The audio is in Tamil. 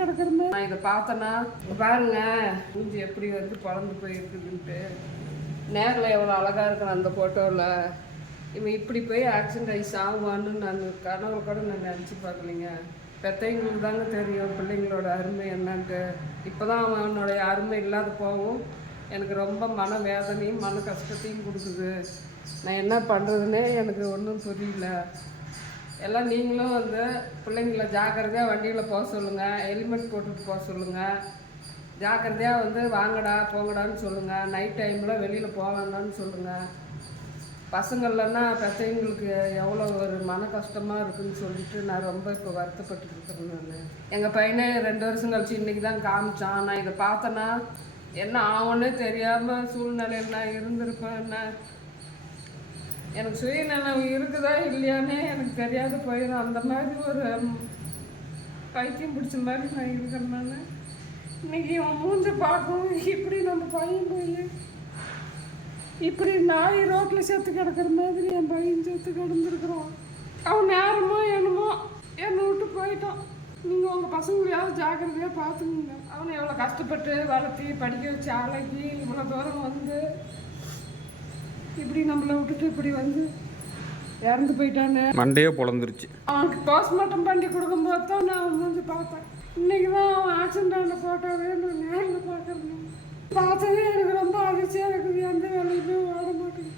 கிடக்குற மாதிரி. நான் இதை பார்த்தேன்னா பாருங்க மூஞ்சி எப்படி வந்து பழந்து போயிருக்குதுன்ட்டு. நேரில் எவ்வளோ அழகாக இருக்கிற அந்த ஃபோட்டோவில் இவன் இப்படி போய் ஆக்சிடென்ட் ஆகி சாகுவான்னு நான் கனவு கூட நான் நினச்சி பார்க்கலைங்க. பெற்றவங்களுக்கு தாங்க தெரியும் பிள்ளைங்களோட அருமை என்னன்ட்டு. இப்போ தான் அவனுடைய அருமை இல்லாத போகவும் எனக்கு ரொம்ப மன வேதனையும் மன கஷ்டத்தையும் கொடுக்குது. நான் என்ன பண்ணுறதுன்னே எனக்கு ஒன்றும் புரியல. எல்லாம் நீங்களும் வந்து பிள்ளைங்கள ஜாக்கிரதையாக வண்டியில் போக சொல்லுங்கள், ஹெல்மெட் போட்டுட்டு போக சொல்லுங்கள், ஜாக்கிரதையாக வந்து வாங்கடா போங்கடான்னு சொல்லுங்கள், நைட் டைமில் வெளியில் போக வேண்டாம்னு சொல்லுங்கள். பசங்கள்லன்னா பெற்றவங்களுக்கு எவ்வளோ ஒரு மன கஷ்டமாக இருக்குதுன்னு சொல்லிட்டு நான் ரொம்ப இப்போ வருத்தப்பட்டு இருக்கிறேன். நான் எங்கள் பையனே 2 வருஷம் கழிச்சு இன்றைக்கி தான் காமிச்சான். நான் இதை பார்த்தேன்னா என்ன ஆகும்னே தெரியாமல் சூழ்நிலையில் நான் இருந்திருப்பேன். என்ன எனக்கு சுயநலம் இருக்குதா இல்லையானே எனக்கு தெரியாது போயிடும். அந்த மாதிரி ஒரு பைத்தியம் பிடிச்ச மாதிரி நான் இருக்கிறேன். நான் இன்றைக்கி அவன் மூஞ்ச பார்க்கவும் இப்படி நம்ம பையன் போய் இப்படி நாய் ரோட்டில் செத்து கிடக்கிற மாதிரி என் பையன் செத்து கிடந்துருக்குறான். அவன் நேரமோ என்னமோ என்னை விட்டு போயிட்டான். நீங்கள் உங்கள் பசங்களையாவது ஜாக்கிரதையாக பார்த்துக்குங்க. அவனை எவ்வளோ கஷ்டப்பட்டு வளர்த்தி படிக்க வச்சு ஆளாக்கி இவ்வளோ தூரம் வந்து இப்படி நம்மளை விட்டுட்டு இப்படி வந்து இறந்து போயிட்டானே. மண்டையே பொழந்துருச்சு. அவனுக்கு போஸ்ட்மார்ட்டம் பண்ணி கொடுக்கும்போது தான் நான் அவன் வந்து பார்த்தேன். இன்றைக்கி தான் அவன் ஆக்சிடென்ட் ஆன ஃபோட்டோவே நான் நேரில் பார்க்குறேன். பார்த்ததே எனக்கு ரொம்ப அதிர்ச்சியாக இருக்குது. எந்த வேலையுமே ஓட மாட்டேங்குது.